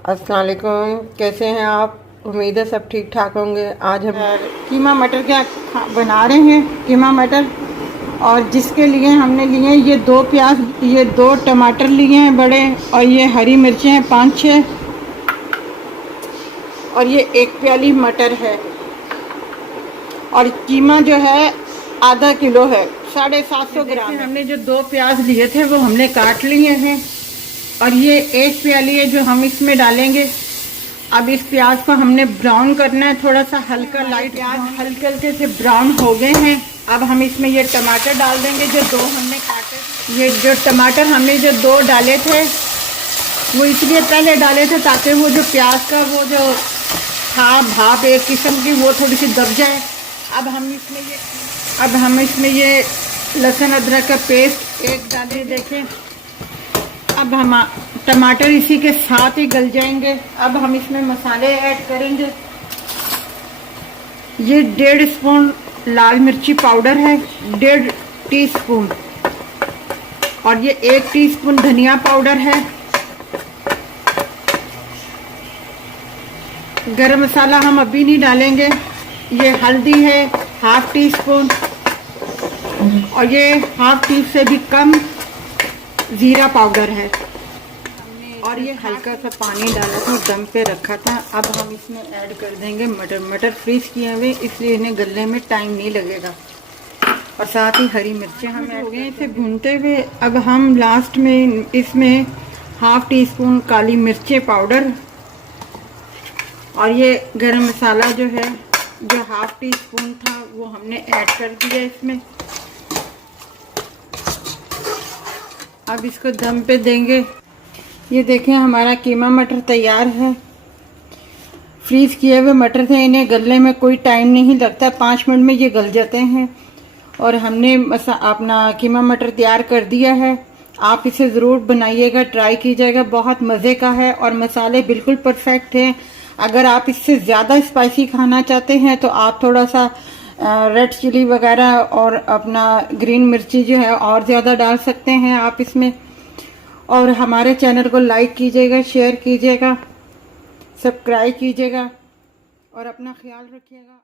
अस्सलाम वालेकुम, कैसे हैं आप? उम्मीद है सब ठीक ठाक होंगे। आज हम कीमा मटर क्या बना रहे हैं, कीमा मटर। और जिसके लिए हमने लिए ये 2 प्याज, ये 2 टमाटर लिए हैं बड़े, और ये हरी मिर्चें हैं 5-6, और ये 1 प्याली मटर है। और कीमा जो है आधा किलो है, 750 ग्राम। हमने जो 2 प्याज लिए थे वो हमने काट लिए हैं, और ये 1 प्याली है जो हम इसमें डालेंगे। अब इस प्याज को हमने ब्राउन करना है, थोड़ा सा हल्का लाइट। प्याज हल्के हल्के से ब्राउन हो गए हैं। अब हम इसमें ये टमाटर डाल देंगे जो 2 हमने काटे। ये जो टमाटर हमने जो 2 डाले थे वो इसलिए पहले डाले थे ताकि वो जो प्याज का वो जो था भाप एक किस्म की वो थोड़ी सी दब जाए। अब हम इसमें ये लहसुन अदरक का पेस्ट 1 डाले। देखें, अब हम टमाटर इसी के साथ ही गल जाएंगे। अब हम इसमें मसाले ऐड करेंगे। ये 1.5 स्पून लाल मिर्ची पाउडर है, 1.5 टीस्पून, और ये 1 टीस्पून धनिया पाउडर है। गरम मसाला हम अभी नहीं डालेंगे। ये हल्दी है 1/2 टीस्पून, और ये 1/2 टीस्पून से भी कम जीरा पाउडर है। और ये हल्का सा पानी डाला था, दम पे रखा था। अब हम इसमें ऐड कर देंगे मटर फ्रीज किए हुए, इसलिए इन्हें गलने में टाइम नहीं लगेगा। और साथ ही हरी मिर्चें हम ऐड हो गए इसे भूनते हुए। अब हम लास्ट में इसमें 1/2 टीस्पून काली मिर्चें पाउडर, और ये गरम मसाला जो है जो 1/2 टीस्पून था वो हमने ऐड कर दिया इसमें। अब इसको दम पे देंगे। ये देखें, हमारा कीमा मटर तैयार है। फ्रीज किए हुए मटर थे, इन्हें गलने में कोई टाइम नहीं लगता, 5 मिनट में ये गल जाते हैं। और हमने अपना कीमा मटर तैयार कर दिया है। आप इसे ज़रूर बनाइएगा, ट्राई कीजिएगा, बहुत मज़े का है। और मसाले बिल्कुल परफेक्ट हैं। अगर आप इससे ज़्यादा स्पाइसी खाना चाहते हैं तो आप थोड़ा सा रेड चिली वगैरह और अपना ग्रीन मिर्ची जो है और ज़्यादा डाल सकते हैं आप इसमें। और हमारे चैनल को लाइक कीजिएगा, शेयर कीजिएगा, सब्सक्राइब कीजिएगा, और अपना ख्याल रखिएगा।